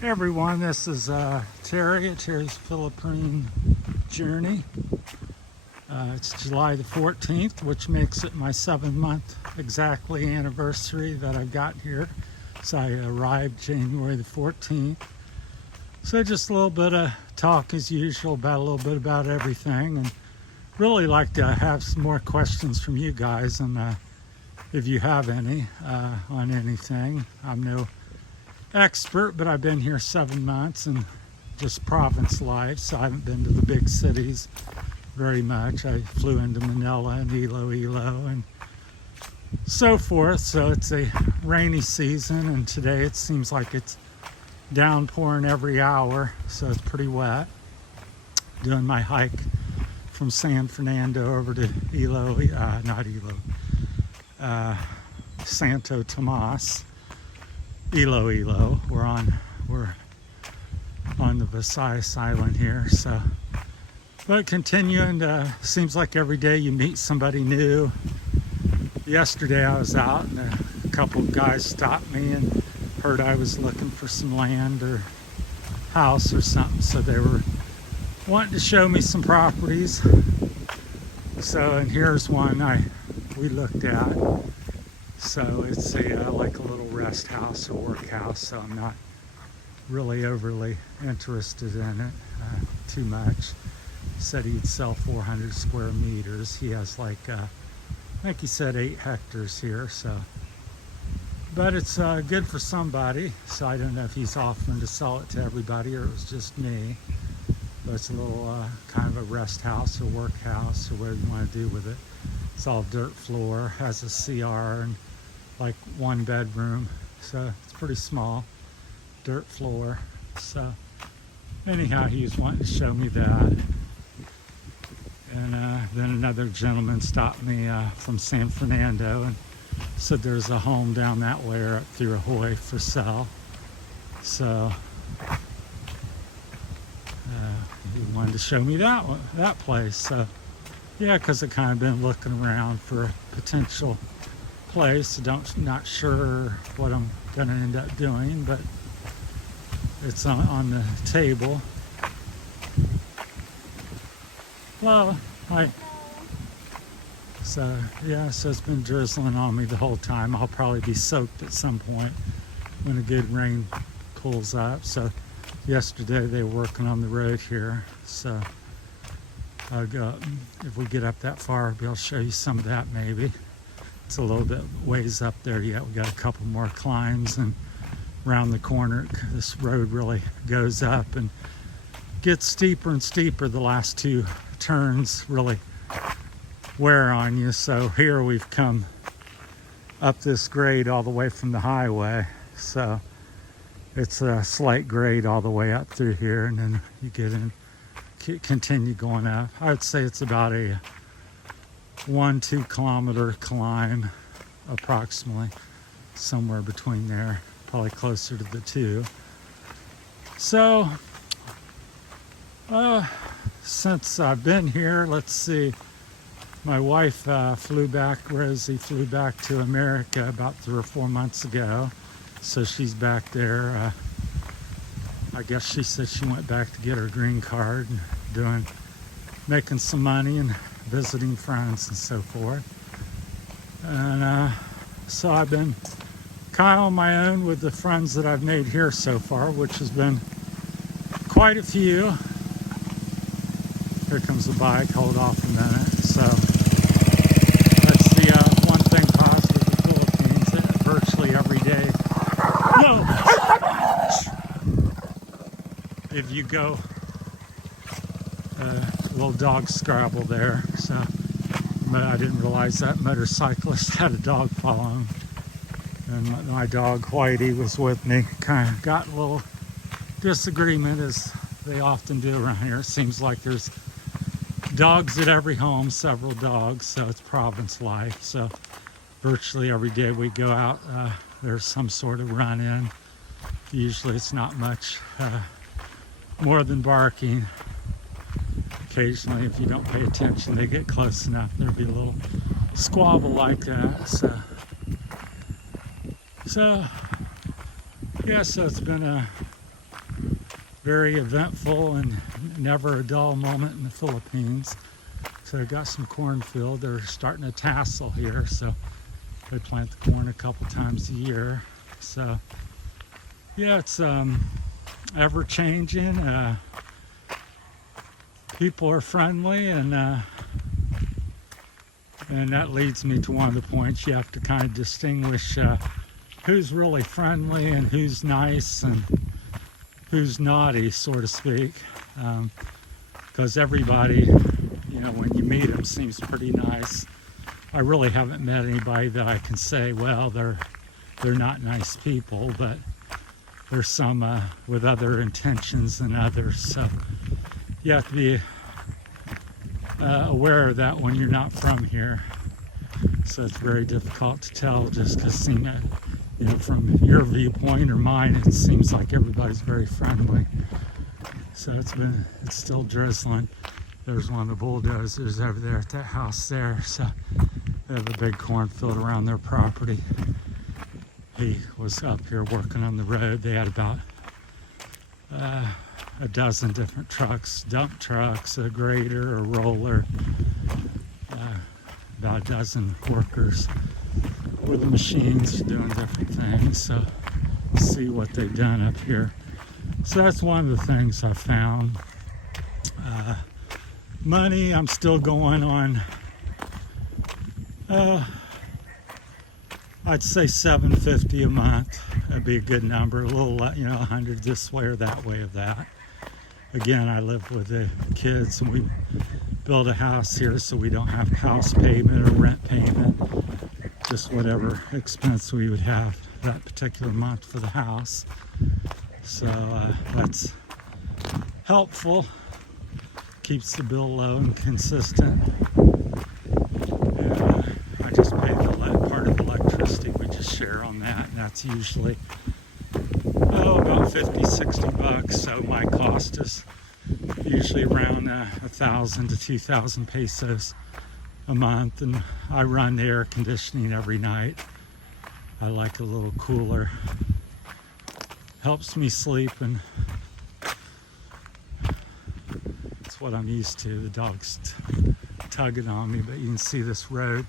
Hey everyone, this is Terry at Terry's Philippine Journey. It's July the 14th, which makes it my 7-month exactly anniversary that I've got here. So I arrived January the 14th. So just a little bit of talk as usual about a little bit about everything, and really like to have some more questions from you guys, and if you have any on anything. I'm no expert, but I've been here 7 months and just province life, so I haven't been to the big cities very much. I flew into Manila and Iloilo and so forth. So it's a rainy season, and today it seems like it's downpouring every hour, so it's pretty wet. Doing my hike from San Fernando over to Santo Tomas. Iloilo. We're on the Visayas Island here. So, but continuing. Seems like every day you meet somebody new. Yesterday I was out and a couple of guys stopped me and heard I was looking for some land or house or something. So they were wanting to show me some properties. So, and here's one we looked at. So it's like a little rest house or workhouse, so I'm not really overly interested in it too much. He said he'd sell 400 square meters. He has like he said 8 hectares here, so. But it's good for somebody, so I don't know if he's offering to sell it to everybody or it was just me. But it's a little kind of a rest house or workhouse or whatever you want to do with it. It's all dirt floor, has a CR and like 1 bedroom, so it's pretty small, dirt floor. So anyhow, he was wanting to show me that. And then another gentleman stopped me from San Fernando and said there's a home down that way or up through Ahoy for sale. So he wanted to show me that place. So yeah, because I kind of been looking around for a potential place. Not sure what I'm gonna end up doing, but it's on the table. Well, so yeah, so it's been drizzling on me the whole time. I'll probably be soaked at some point when a good rain pulls up. So yesterday they were working on the road here, so I'll go, if we get up that far, I'll be able to show you some of that maybe. It's a little bit ways up there yet. We got a couple more climbs, and around the corner, this road really goes up and gets steeper and steeper. The last 2 turns really wear on you. So here we've come up this grade all the way from the highway. So it's a slight grade all the way up through here, and then you get in, continue going up. I would say it's about a 1-2 kilometer climb, approximately, somewhere between there, probably closer to the 2. So since I've been here, let's see, my wife Rosie flew back to America about 3 or 4 months ago, so she's back there. I guess she said she went back to get her green card and making some money and visiting friends and so forth. And so I've been kind of on my own with the friends that I've made here so far, which has been quite a few. Here comes the bike, hold off a minute. So that's the one thing positive of the Philippines, that virtually every day, if you go, little dog scrabble there. So, but I didn't realize that motorcyclist had a dog following, and my dog Whitey was with me. Kind of got a little disagreement, as they often do around here. It seems like there's dogs at every home, several dogs, so it's province life. So virtually every day we go out, there's some sort of run-in. Usually it's not much more than barking. Occasionally, if you don't pay attention, they get close enough, there'll be a little squabble like that. So yeah, so it's been a very eventful and never a dull moment in the Philippines. So I got some cornfield. They're starting to tassel here, so they plant the corn a couple times a year. So yeah, it's ever changing. People are friendly, and that leads me to one of the points. You have to kind of distinguish who's really friendly and who's nice and who's naughty, so to speak. Because everybody, you know, when you meet them, seems pretty nice. I really haven't met anybody that I can say, well, they're not nice people, but there's some with other intentions than others. So you have to be aware of that when you're not from here. So it's very difficult to tell, just because seeing it, you know, from your viewpoint or mine, it seems like everybody's very friendly. So it's still drizzling. There's one of the bulldozers over there at that house there. So they have a big cornfield around their property. He was up here working on the road. They had about a dozen different trucks, dump trucks, a grader, a roller, about a dozen workers with the machines doing different things. So see what they've done up here. So that's one of the things I found. Money, I'm still going on, I'd say $750 a month. That'd be a good number. A little, you know, 100 this way or that way of that. Again, I live with the kids, and we built a house here, so we don't have house payment or rent payment. Just whatever expense we would have that particular month for the house. So that's helpful. Keeps the bill low and consistent. I just pay the part of the electricity. We just share on that, and that's usually about 50, 60 bucks. So my cost is usually around 1,000 to 2,000 pesos a month, and I run the air conditioning every night. I like a little cooler. Helps me sleep, and it's what I'm used to. The dog's tugging on me, but you can see this road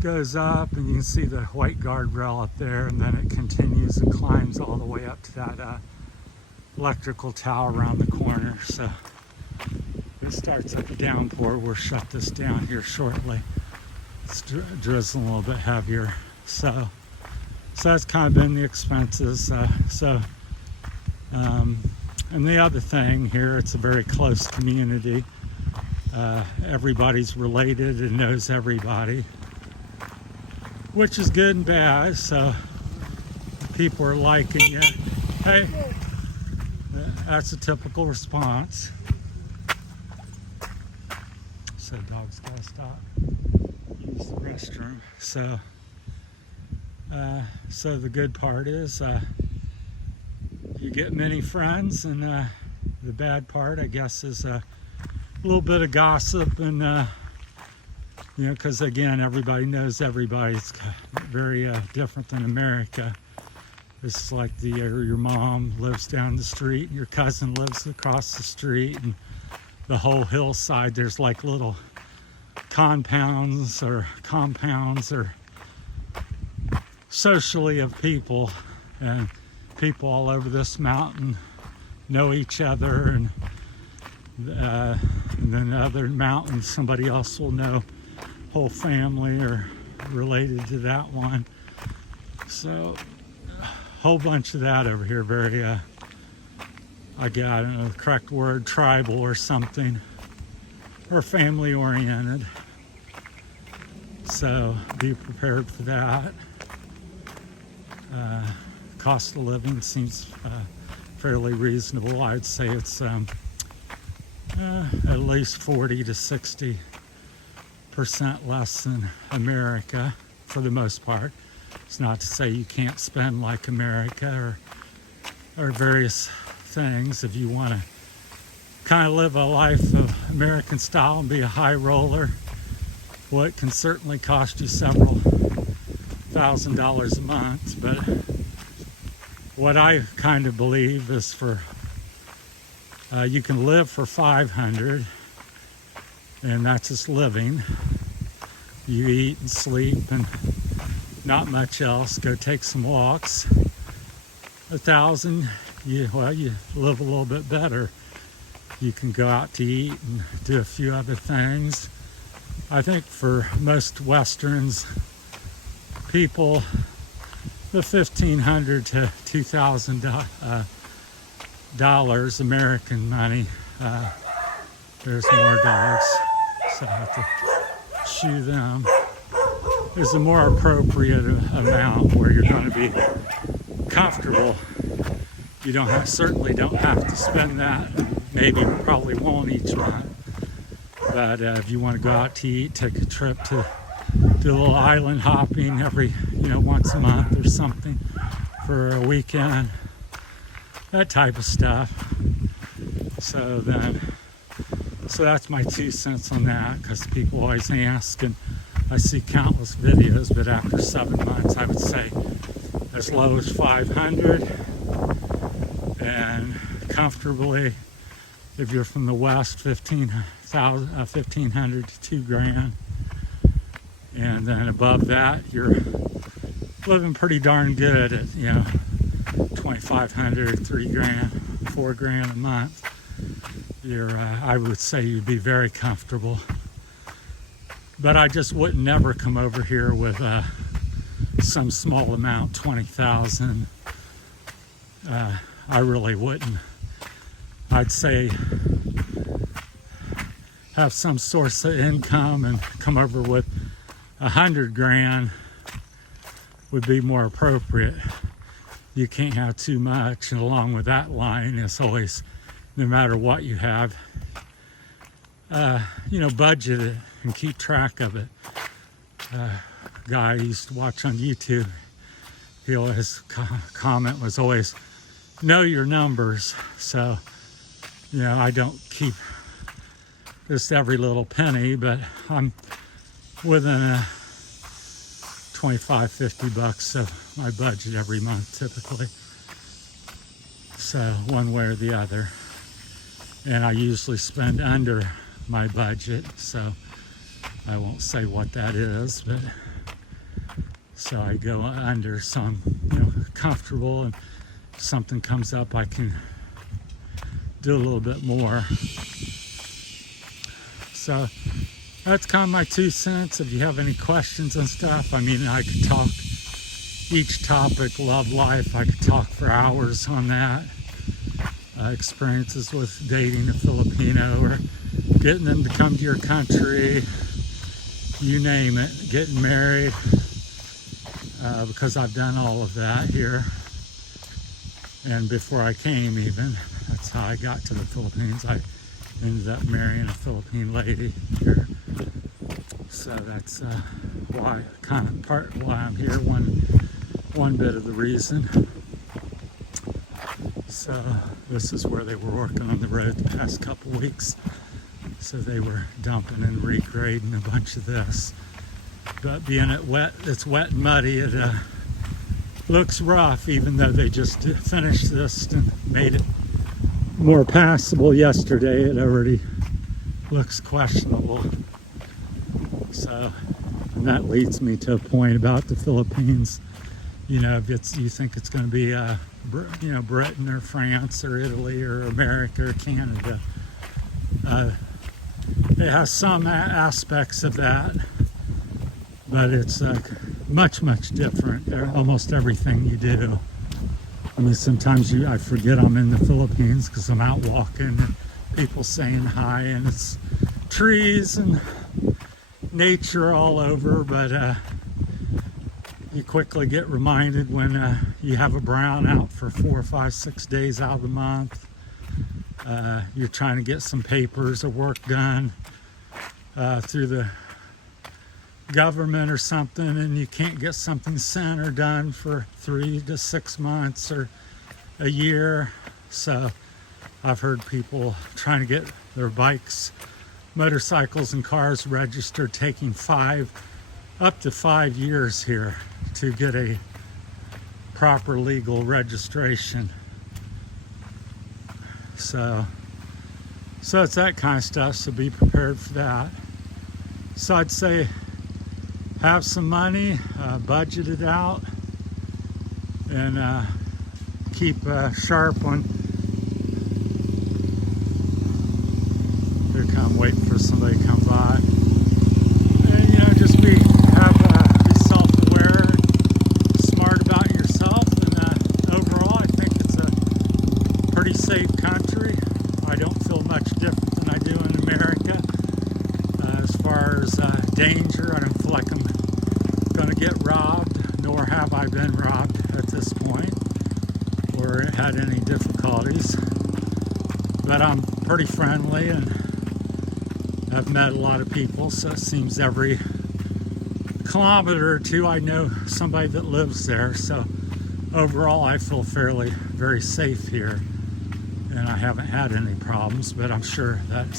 goes up, and you can see the white guardrail up there, and then it continues and climbs all the way up to that electrical tower around the corner. So it starts with a downpour. We'll shut this down here shortly. It's drizzling a little bit heavier. So that's kind of been the expenses. And the other thing here, it's a very close community. Everybody's related and knows everybody, which is good and bad. So people are liking you. Hey, that's a typical response. So dog's gotta stop, use the restroom. So the good part is you get many friends, and the bad part, I guess, is a little bit of gossip, and you know, because again, everybody knows everybody. It's very different than America. It's like your mom lives down the street, and your cousin lives across the street, and the whole hillside, there's like little compounds or socially of people, and people all over this mountain know each other, and then other mountains, somebody else will know, whole family or related to that one. So a whole bunch of that over here. Very I don't know the correct word, tribal or something, or family oriented. So be prepared for that. Cost of living seems fairly reasonable. I'd say it's at least 40 to 60% less than America for the most part. It's not to say you can't spend like America or various things. If you want to kind of live a life of American style and be a high roller, well, it can certainly cost you several $1,000s a month. But what I kind of believe is for You can live for 500, and that's just living. You eat and sleep and not much else. Go take some walks. 1,000, you live a little bit better. You can go out to eat and do a few other things. I think for most Westerns, people, the $1,500 to $2,000 American money, there's more dogs, so I have to shoe them, is a more appropriate amount where you're going to be comfortable. You certainly don't have to spend that. Maybe probably won't each month. But if you want to go out to eat, take a trip to do a little island hopping every, once a month or something for a weekend, that type of stuff. So that's my 2 cents on that, because people always ask, and I see countless videos, but after 7 months, I would say as low as 500, and comfortably, if you're from the West, 1,500 to $2,000, and then above that, you're living pretty darn good at 2,500, $3,000, $4,000 a month. I would say you'd be very comfortable. But I just would never come over here with some small amount, 20,000. I really wouldn't. I'd say have some source of income and come over with 100,000 would be more appropriate. You can't have too much, and along with that line, it's always, no matter what you have, budget it and keep track of it. Guy I used to watch on YouTube, his comment was always, know your numbers. So, I don't keep just every little penny, but I'm within 25, $50 of my budget every month typically. So one way or the other. And I usually spend under my budget, so I won't say what that is, but so I go under, so I'm comfortable, and if something comes up I can do a little bit more. So that's kind of my 2 cents. If you have any questions and stuff, I could talk each topic, love life, I could talk for hours on that. Experiences with dating a Filipino or getting them to come to your country, you name it, getting married, because I've done all of that here. And before I came even, that's how I got to the Philippines. I ended up marrying a Philippine lady here. So that's why I'm here, one bit of the reason. So this is where they were working on the road the past couple weeks. So they were dumping and regrading a bunch of this. But being it's wet and muddy, it looks rough, even though they just finished this and made it more passable yesterday. It already looks questionable. So, and that leads me to a point about the Philippines. If you think it's going to be Britain or France or Italy or America or Canada, it has some aspects of that, but it's much different. Almost everything you do. Sometimes I forget I'm in the Philippines because I'm out walking and people saying hi, and it's trees and nature all over, but you quickly get reminded when you have a brown out for 4, 5, 6 days out of the month. You're trying to get some papers or work done through the government or something, and you can't get something sent or done for 3 to 6 months or a year. So I've heard people trying to get their bikes, motorcycles, and cars registered taking up to 5 years here to get a proper legal registration. So So it's that kind of stuff, so be prepared for that. So I'd say have some money, budget it out, and keep sharp on. Here come, waiting for somebody to come by. And just be self-aware, smart about yourself, and overall I think it's a pretty safe country. I don't feel much different than I do in America. As far as danger, I don't feel like I'm going to get robbed, nor have I been robbed at this point or had any difficulties. But I'm pretty friendly and I've met a lot of people, so it seems every kilometer or two I know somebody that lives there. So overall I feel very safe here, and I haven't had any problems, but I'm sure that at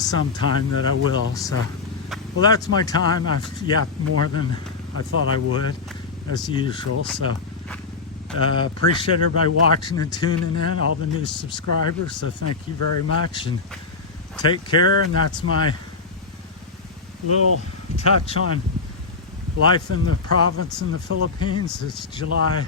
some time that I will. So, well, that's my time. I've yapped more than I thought I would, as usual. So appreciate everybody watching and tuning in, all the new subscribers. So thank you very much, and take care. And that's my little touch on life in the province in the Philippines. It's July